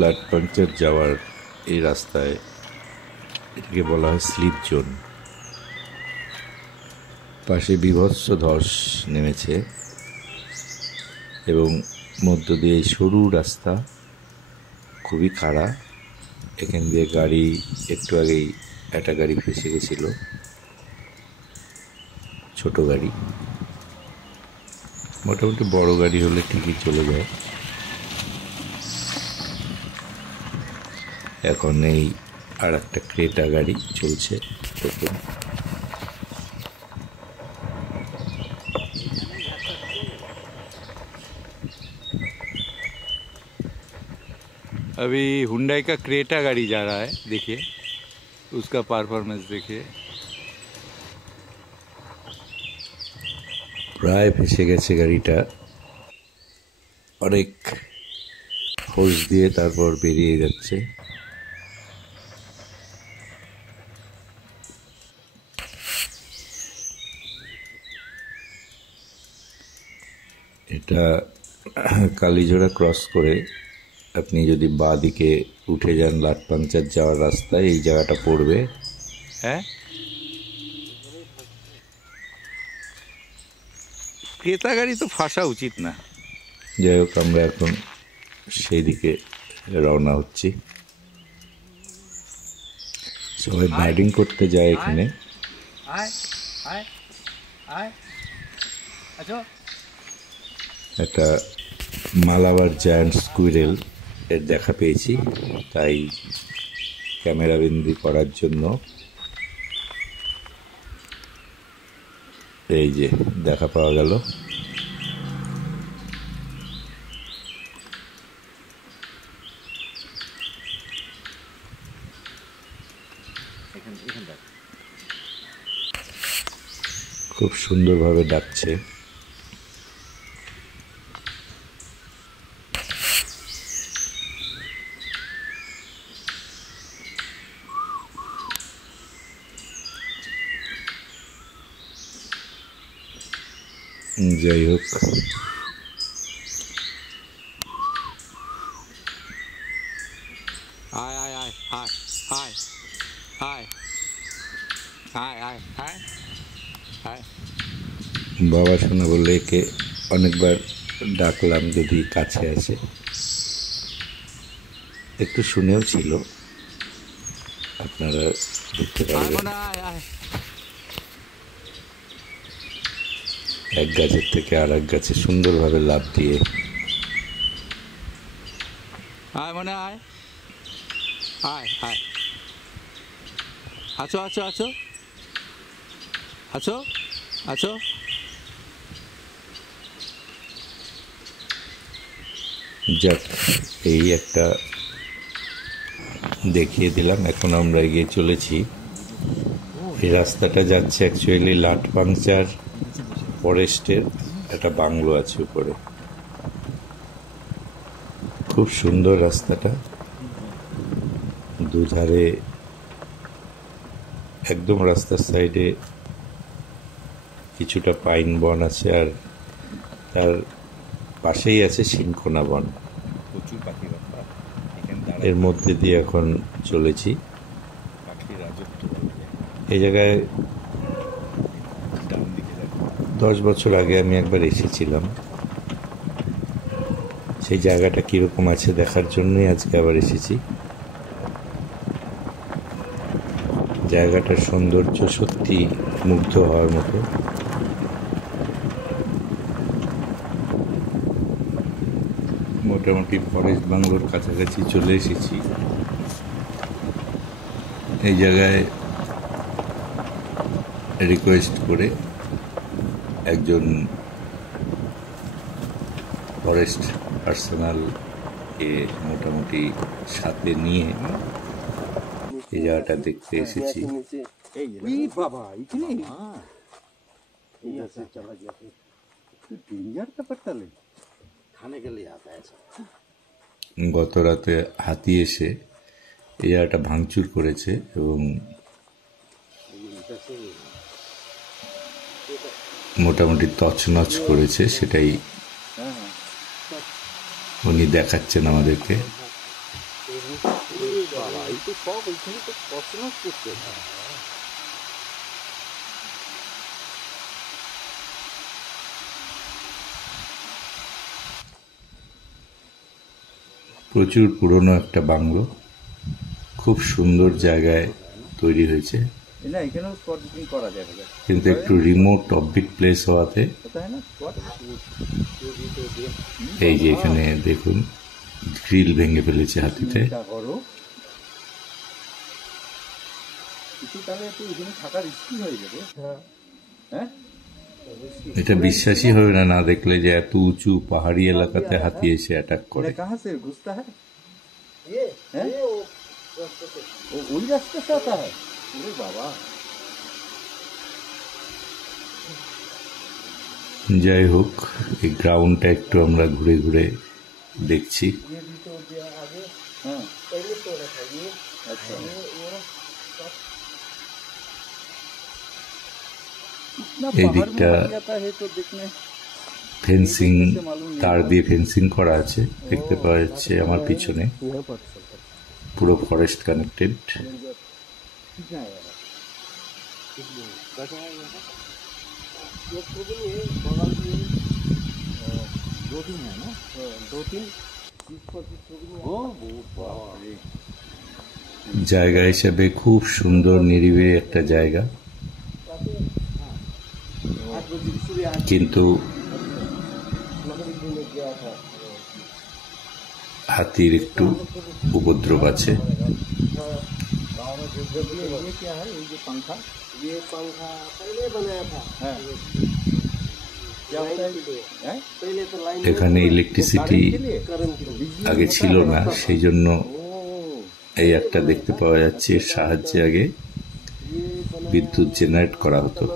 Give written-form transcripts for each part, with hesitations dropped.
লাটপাঞ্চার যাওয়ার এই রাস্তায় এটাকে বলা হয় স্লিপ জোন। পাশে বীভৎস ধস নেমেছে এবং মধ্য দিয়ে সরু রাস্তা, খুবই খাড়া। এখান দিয়ে গাড়ি, একটু আগেই একটা গাড়ি ফেসে গেছিল, ছোট গাড়ি। মোটামুটি বড় গাড়ি হলে ঠিকই চলে যায়। এখন এই আর একটা ক্রেটা গাড়ি চলছে প্রথম। अभी हुंडई का क्रेटा गाड़ी जा रहा है, देखिए उसका परफॉर्मेंस देखिए। প্রায় ফেসে গেছে গাড়িটা, অনেক ফোর্স দিয়ে তারপর বেরিয়ে যাচ্ছে। এটা কালীজোড়া ক্রস করে আপনি যদি বাঁ দিকে উঠে যান লাটপাঞ্চার যাওয়ার রাস্তায়, এই জায়গাটা পড়বে। হ্যাঁ, ক্রেতা গাড়ি তো ফাঁসা উচিত না। যাই হোক, আমরা এখন সেই দিকে রওনা হচ্ছি। সবাই বাইডিং করতে যায় এখানে। একটা মালাবার জায়ান্ট স্কুইরেল এর দেখা পেয়েছি, তাই ক্যামেরা বন্দি করার জন্য এই যে দেখা পাওয়া গেল। খুব সুন্দরভাবে ডাকছে। যাই হোক, বাবা শোনা বললে একে অনেকবার ডাকলাম যদি কাছে আসে, একটু শুনেও ছিল, আপনারা দেখতে পারবেন। এক গাছের থেকে আর এক গাছে সুন্দরভাবে লাফ দিয়ে। আয় মনে আয়, আয় আয়, আছো আছো আছো আছো আছো। যাক, এই একটা দেখিয়ে দিলাম। এখন আমরা এগিয়ে চলেছি। এই রাস্তাটা যাচ্ছে অ্যাকচুয়ালি লাটপাঞ্চার ফরেস্টের একটা বাংলো আছে উপরে। খুব সুন্দর রাস্তাটা, দুধারে একদম রাস্তার সাইডে কিছুটা পাইন বন আছে, আর তার পাশেই আছে শিংখোনা বন। প্রচুর পাখি বাসা। এর মধ্যে দিয়ে এখন চলেছি। পাখির রাজত্ব এই জায়গায় 10 বছর আগে আমি একবার এসেছিলাম। সেই জায়গাটা কীরকম আছে দেখার জন্যই আজকে আবার এসেছি। জায়গাটার সৌন্দর্য সত্যি মুগ্ধ হওয়ার মতো। মোটামুটি ফরেস্ট বাংলোর কাছাকাছি চলে এসেছি। এই জায়গায় রিকোয়েস্ট করে একজন ফরেস্ট পার্সোনালকে মোটামুটি সাথে নিয়ে এই জায়গাটা দেখতে এসেছি। গত রাতে হাতি এসে এই জায়গাটা ভাঙচুর করেছে এবং মোটামুটি তছনছ করেছে, সেটাই উনি দেখাচ্ছেন আমাদেরকে। তো সব এইখানে তো পড়াশোনা করছে। প্রচুর পুরনো একটা বাংলো, খুব সুন্দর জায়গায় তৈরি হয়েছে, না এখানেও স্পট বুকিং করা যাবে, কিন্তু একটু রিমোট অফবিট প্লেস হওয়াতে এই যে এখানে দেখুন গ্রিল ভেঙে ফেলেছে হাতিতে। এটা বিশ্বাসই হবে না, না দেখলে, যে এত উঁচু পাহাড়ি এলাকাতে হাতি এসে অ্যাটাক করে। ওই রাস্তা से आता है। अरे बाबा, যাই হোক, এই গ্রাউন্ডটা একটু আমরা ঘুরে ঘুরে দেখছি। এই দিকটা ফেন্সিং, তার দিয়ে ফেন্সিং করা আছে, দেখতে পাওয়া যাচ্ছে আমার পিছনে, পুরো ফরেস্ট কানেক্টেড। জায়গা হিসেবে খুব সুন্দর নিরিবিলি একটা জায়গা, কিন্তু হাতির একটু উপদ্রব আছে। এখানে ইলেকট্রিসিটি আগে ছিল না, সেই জন্য এই একটা দেখতে পাওয়া যাচ্ছে, এর সাহায্যে আগে বিদ্যুৎ জেনারেট করা হতো।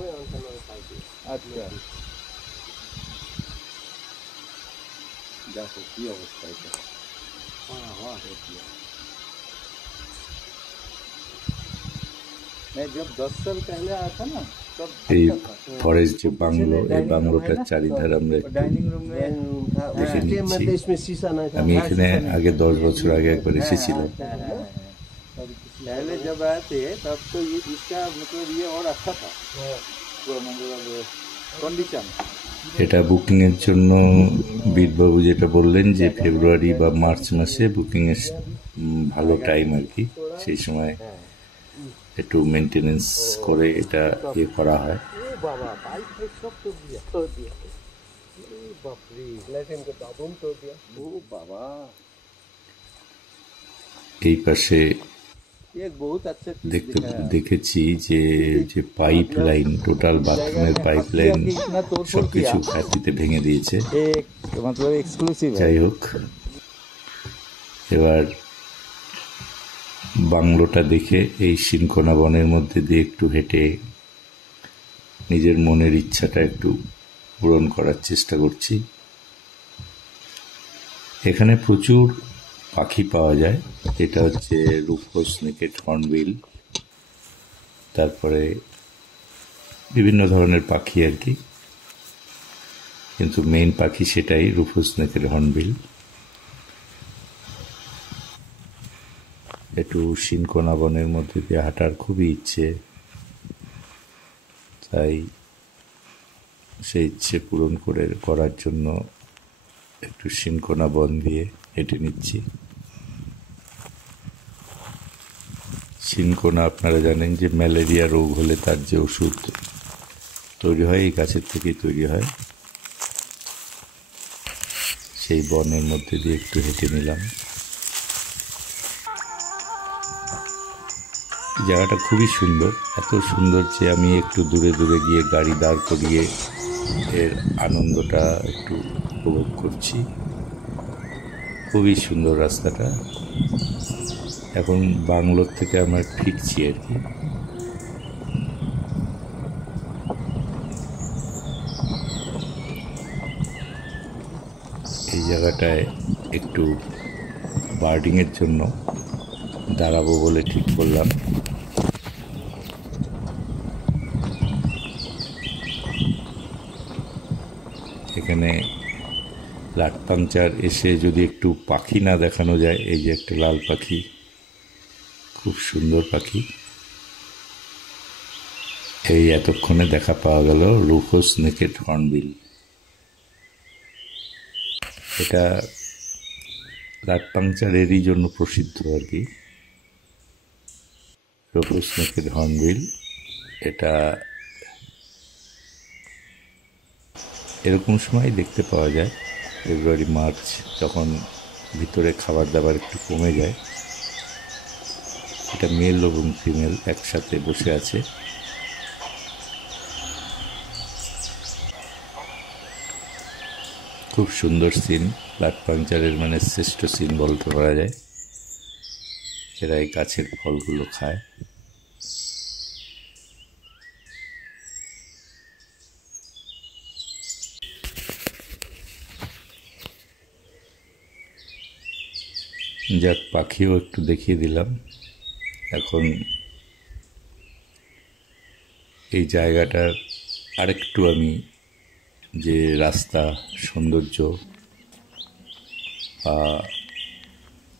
এই ফরেস্ট যে বাংলো, এই বাংলোটার চারিধার আমরা দেখে নিচ্ছি। আমি এখানে আগে 10 বছর আগে একবার এসেছিলাম। এটা বুকিং এর জন্য বিটবাবু যেটা বললেন যে ফেব্রুয়ারি বা মার্চ মাসে বুকিং এর ভালো টাইম আর কি, সেই সময় একটু মেনটেনেন্স করে এটা ইয়ে করা হয়। এই পাশে দেখেছি যে পাইপ লাইন, টোটাল বাথরুমের পাইপ লাইন সবকিছু হাতিতে ভেঙে দিয়েছে। যাই হোক, এবার বাংলোটা দেখে এই শিনকোনা বনের মধ্যে দিয়ে একটু হেঁটে নিজের মনের ইচ্ছাটা একটু পূরণ করার চেষ্টা করছি। এখানে প্রচুর পাখি পাওয়া যায়, এটা হচ্ছে রুফোস নেকেড হর্নবিল, তারপরে বিভিন্ন ধরনের পাখি আর কি, কিন্তু মেইন পাখি সেটাই, রুফোস নেকেড হর্নবিল। একটু শিনকোনা বনের মধ্যে দিয়ে হাঁটার খুবই ইচ্ছে, তাই সেই ইচ্ছে পূরণ করার জন্য একটু শিনকোনা বন দিয়ে হেঁটে নিচ্ছি। শিনকোনা আপনারা জানেন যে ম্যালেরিয়া রোগ হলে তার যে ওষুধ তৈরি হয় এই গাছের থেকেই তৈরি হয়। সেই বনের মধ্যে দিয়ে একটু হেঁটে নিলাম। জায়গাটা খুবই সুন্দর, এত সুন্দর যে আমি একটু দূরে দূরে গিয়ে গাড়ি দাঁড় করিয়ে এর আনন্দটা একটু উপভোগ করছি। খুবই সুন্দর রাস্তাটা। এখন বাংলোর থেকে আমরা ফিরছি আর কি। এই জায়গাটায় একটু বার্ডিংয়ের জন্য দাঁড়াবো বলে ঠিক করলাম। এখানে লাট পাংচার এসে যদি একটু পাখি না দেখানো যায়, এই যে একটা লাল পাখি, খুব সুন্দর পাখি। এই এতক্ষণে দেখা পাওয়া গেল রুফোস নেকেড হর্নবিল। এটা রাতপাংচারেরই জন্য প্রসিদ্ধ আর কি, রুফোস নেকেড হর্নবিল। এটা এরকম সময় দেখতে পাওয়া যায়, ফেব্রুয়ারি মার্চ, যখন ভিতরে খাবার দাবার একটু কমে যায়। এটা মেল এবং ফিমেল একসাথে বসে আছে। খুব সুন্দর সিন, রাতপাংচারের মানে শ্রেষ্ঠ সিন বলতে পারা যায়। এরা এই গাছের ফলগুলো খায়। যাক, পাখিও একটু দেখিয়ে দিলাম। এখন এই জায়গাটার আরেকটু আমি যে রাস্তা, সৌন্দর্য,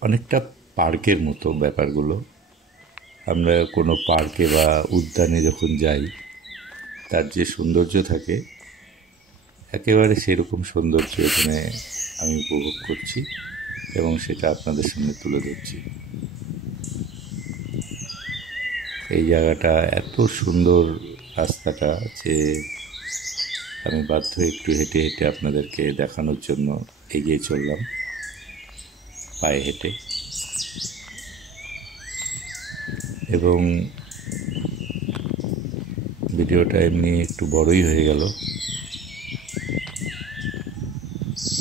অনেকটা পার্কের মতো ব্যাপারগুলো, আমরা কোনো পার্কে বা উদ্যানে যখন যাই তার যে সৌন্দর্য থাকে একেবারে সেরকম সৌন্দর্য এখানে আমি উপভোগ করছি এবং সেটা আপনাদের সামনে তুলে ধরছি। এই জায়গাটা এত সুন্দর, রাস্তাটা, যে আমি বাধ্য একটু হেঁটে হেঁটে আপনাদেরকে দেখানোর জন্য এগিয়ে চললাম পায়ে হেঁটে। এবং ভিডিওটা এমনি একটু বড়ই হয়ে গেল,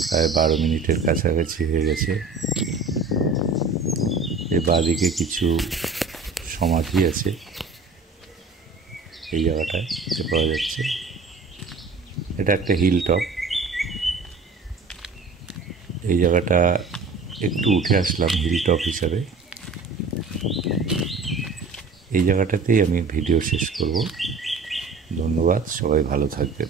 প্রায় 12 মিনিটের কাছাকাছি হয়ে গেছে। এর বাঁদিকে কিছু সমাধি আছে এই জায়গাটায় দেখতে পাওয়া যাচ্ছে। এটা একটা হিল টপ। এই জায়গাটা একটু উঠে আসলাম হিল টপ হিসাবে। এই জায়গাটাতেই আমি ভিডিও শেষ করব। ধন্যবাদ, সবাই ভালো থাকবেন।